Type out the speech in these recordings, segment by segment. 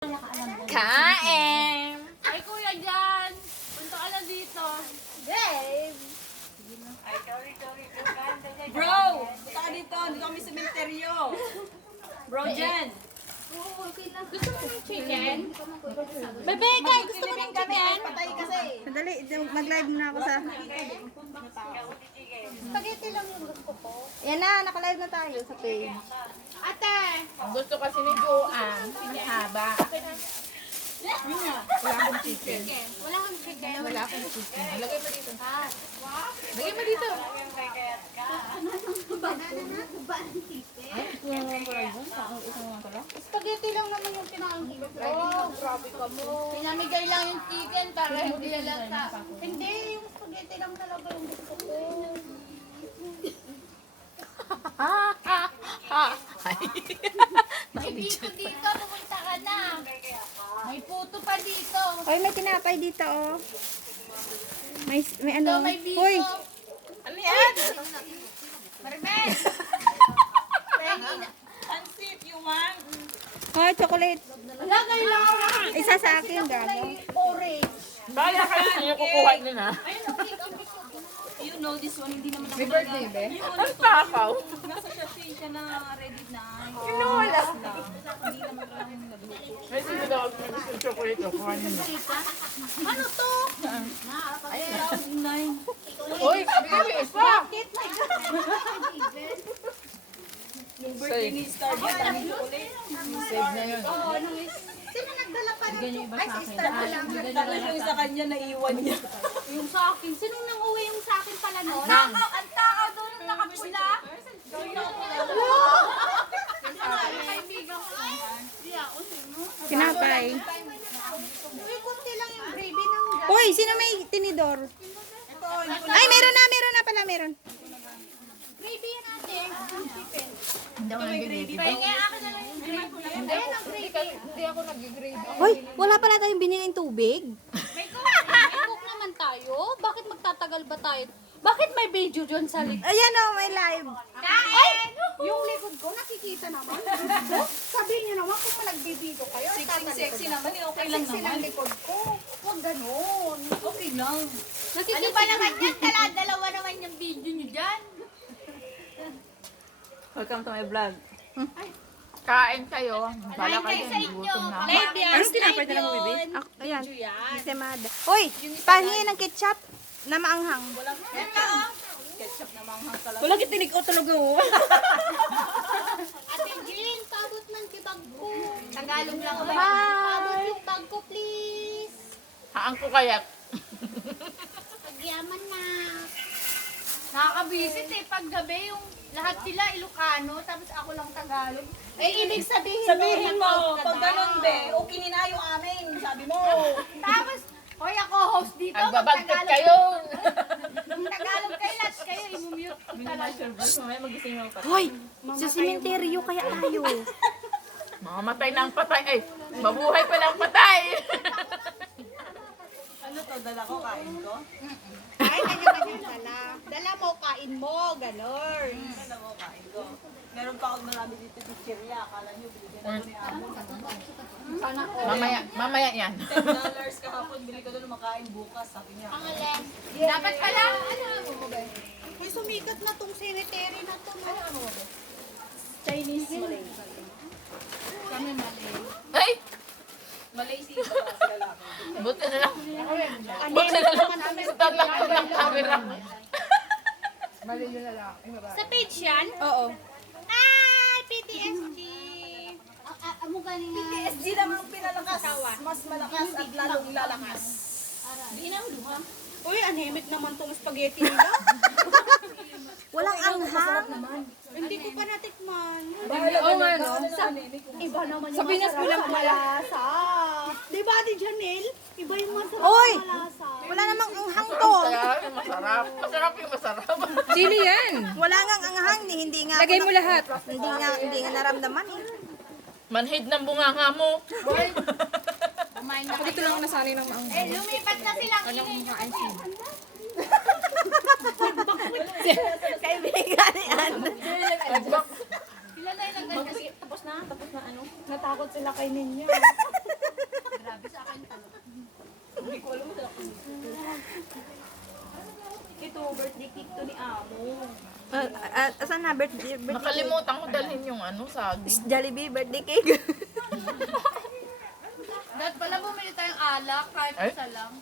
Kain! Ay, kuya dyan! Punta ka na dito. Babe! Bro! Punta ka dito. Dito kami sa cementerio. Bro, Jen. Gusto mo ng chicken? Bebe, Kai, gusto mo ng chicken? Patay kasi. Sandali, mag-live muna ako sa... Spaghetti lang yung gusto ko. Yan na, naka-live na tayo sa page. Ate! Ang gusto kasi ni Joanne, pinahaba. Wala akong chicken. Wala kang chicken. Wala akong chicken. Lagay mo dito. Lagay mo dito. Ay, ito na naman pala yun. Isang naman pala. Spaghetti lang naman yung kinain ko. Oh, grabe ka mo. Pinamigay lang yung chicken para hindi halata. Hindi, yung spaghetti lang talaga yung gusto ko. May dito dito, pumunta ka na. May puto pa dito. Hoy, may tinapay dito, oh. May ano. Ito, may biko. Hoy, Ano yan? Maribel! Pansit, you want? hoy, chocolate. Wala, kailangan na. Isa sa akin, gago. Orange. Kaya kayo sino kukuha nyo na? You know this one, hindi naman May birthday ba? Ang takaw. nasa sachet siya na ready na. Wala. May sino daw ang gusto ng chocolate o kuha nyo na. Ano to? Uy, bigyan mo isa. Yung birthday ni Star, yan, dami ulit. Save na yun. Sino nagdala pa ng Ay, sa Star ko lang. Tapos yung sa kanya, naiwan niya. Yung sa akin. Sinong nang uwi yung sa akin pala no? Nang. Ang takaw doon yung nakapula. Kaibigan ko. Hindi ako, sino? Tinapay. Uy, kunti lang yung gravy ng Hoy, sino may tinidor? Ay, meron na pala, meron. gravy yan ate. Chicken. Hindi ako nag-grade. Pahinga akin na lang yung gravy. Ayan ang gravy. Hindi ako nag-grade. Hoy, wala pala tayong biniling tubig. May cook naman tayo. Bakit magtatagal ba tayo? Bakit may video dyan sa likod? Ayan, oh, may live. Ay! Yung likod ko, nakikita naman. Sabihin niyo naman kung nagbibideo kayo. Sexy naman, okay lang Sexy naman. ng likod ko. Huwag ganun. Okay lang. Ano ba naman yan? Dalawa naman yung video niyo dyan. Welcome to my vlog. Kain kayo. Bala kayo. sa inyo. Gutom na ako. Live yan. Anong tinapay na lang mo, baby? Yun. Ayan, yan. semada. Hoy, pahingi ng ketchup na maanghang. Ketchup na manghang talaga. Wala kitinig ko talaga, oh. Ate Jean, paabot man si bag ko. Tagalog lang ba? Hi. Paabot yung bag ko, please. Haan ko kaya. Pagyaman na. Nakakabisit eh. Pag gabi yung lahat sila Ilocano, tapos ako lang Tagalog. Eh, ibig sabihin Sabihin mo, nag-out ka pag daw. ganun be, okay na yung amin. Sabi mo. Tapos, hoy ako host dito. Nagbabagtot kayo. Tagalog kayo, lahat kayo, imumute ko talaga. Mamaya magising ako pa. Hoy, sa sementeryo kaya tayo. Mamamatay na ang patay. Ay, mabuhay pa lang patay. Ano to, dala ko, kain ko? Ay, kanya-kanya dala. Dala mo, kain mo, ganon. Dala mo, kain ko. Meron pa akong marami dito sa Chiria. Akala nyo, bigyan ako ni Amo. Sana ko. Mamaya yan. $10 kahapon, bili ko doon makain bukas. Sabi niya. Ang alin. Dapat pala, may sumikat na tong cemetery na to. Chinese Malay. Kami mali. Ay, Malaysia ba sila lang? buti na lang. Ano Buti na lang. Start lang ko ng camera. Sa page yan? Oo. Ay, PTSG. Amo galing na. PSG naman ang pinalakas. Mas malakas at lalong lalakas. Di na duha. Uy, anemic naman tong spaghetti nila. Walang anghang. Hindi ko pa natikman. Oo nga, no? Iba naman yung Sa Pinas mo lang pala. malasa. Di ba, Ate Janelle? Iba yung masarap Oy! na malasa. Wala namang anghang to. Kaya yung masarap. Masarap yung masarap. Chili yan. Wala ngang anghang, hindi nga. Lagay mo lahat. Hindi nga naramdaman eh. Manhid ng bunganga mo. Kumain na Ako dito lang ako nasanay ng maanghang. Eh, lumipat na silang ingay. Kaibigan ni Ann. Sila na yung nagdagdag. Tapos na ano? Natakot sila kay Ninya. na, birthday Nakalimutan ko dalhin yung ano, saging. Jollibee, birthday cake. Dahil pala bumili tayong alak, kahit Ay? isa lang.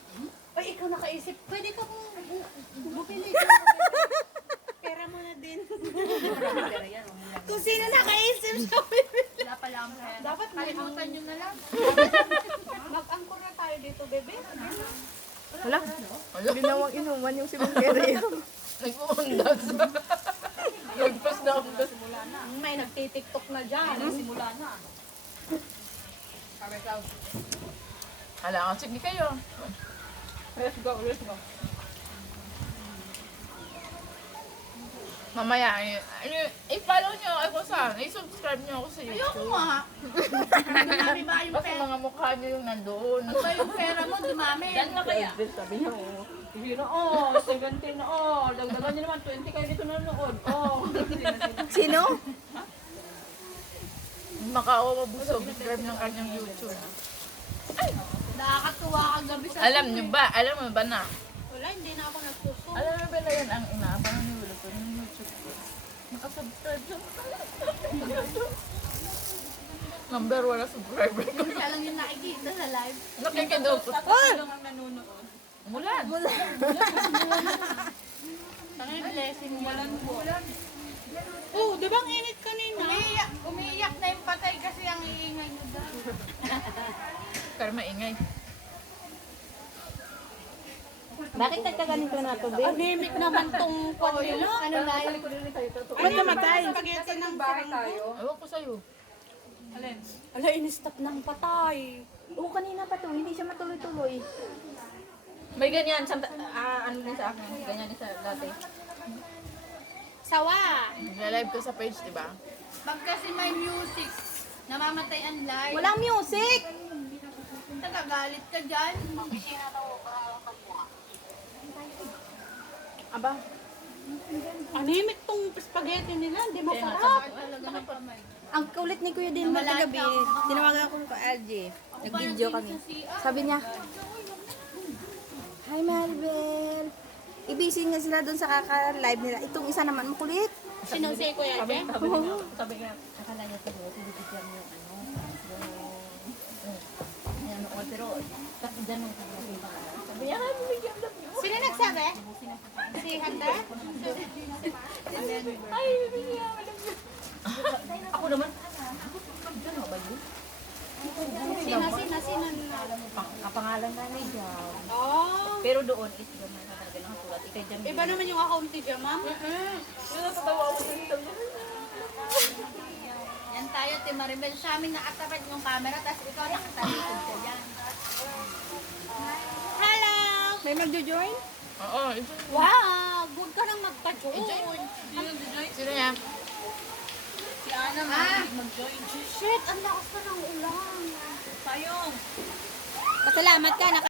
Ay, ikaw nakaisip. Pwede ka kung bumili. Pera mo na din. Kung sino nakaisip siya. Wala pala ang pera. Dapat Kalimutan nyo na lang. Mag-angkor na tayo dito, bebe. Wala. Ginawang inuman yung cemetery. Nag-uundas. Nagpas na undas. May nagtitiktok na dyan. Simula na. Hala, sige kayo. Let's go, let's go. Mamaya, i-follow nyo ako sa, i-subscribe nyo ako sa Ayoko YouTube. nga. Dumami ba yung Kasi pera? mga mukha nyo yung nandoon. Ano ba yung pera mo? Dumami. Yan na kaya. Sabi niya, oh. Hira, oh. 17 na, oh. Dagdagan niyo naman, 20 kayo dito nanonood. Oh. Sino? Makaawa po subscribe ng kanyang YouTube. Nakakatuwa kagabi sa Alam nyo ba? Alam mo ba na? Wala, hindi na ako nagsusunod. Alam mo ba na yan ang inaabangan ni Willo ko ng YouTube ko? Nakasubscribe siya. Number 1 na subscriber ko. Siya lang yung nakikita sa live. Nakikidaw ko. Lang ang nanonood. Mulan. Tangin blessing mo. Oh, di ba ang init kanina? Umiiyak na yung patay kasi ang iingay mo daw. Pero maingay. Bakit nagkaganito na to, babe? Anemic naman tong kwan nila. Ano na yun? Ba't namatay? Spaghetti ng saranggo. Ewan ko sa'yo. Ala, in-stop ng patay. Oo, kanina pa to. Hindi siya matuloy-tuloy. May ganyan, ano din sa akin, ganyan din sa dati. Sawa. Nag-live ko sa page, diba? Pag kasi may music, namamatay ang live. Walang music! Nagagalit ka dyan. Aba, Anemic tong spaghetti nila. Hindi masarap. Talaga ng pamay. ang kulit ni Kuya din Namalaki gabi. ako. Tinawagan ako ko LG. Nag-video kami. Sabi niya, Hi Maribel. Ibisi nga sila doon sa kaka-live nila. Itong isa naman makulit. Sinong si Kuya Ate? Sabi niya, Akala niya sa buhay, bibigyan mo ano, pero kasi dyan mo sabi niya, bibigyan lang niyo. Sino nagsabi? Si Handa? Ay, bibigyan mo lang niyo. Ako naman, ano ba yun? Sino? Kapangalan na ni Jam. Oh. Pero doon is naman na talaga nakasulat. Ikay Jam. Iba naman yung account ni Jamam. Yan tayo, Te Maribel. Sa amin nakatapat yung camera, tapos ikaw nakatalikod ka dyan. Hello! May magjo-join? Oo, ito. Wow! Good ka nang magpa-join. Sino yan? Si Ana mag-join. Shit! Ang lakas ka ng ulan. Sayong! Pasalamat ka,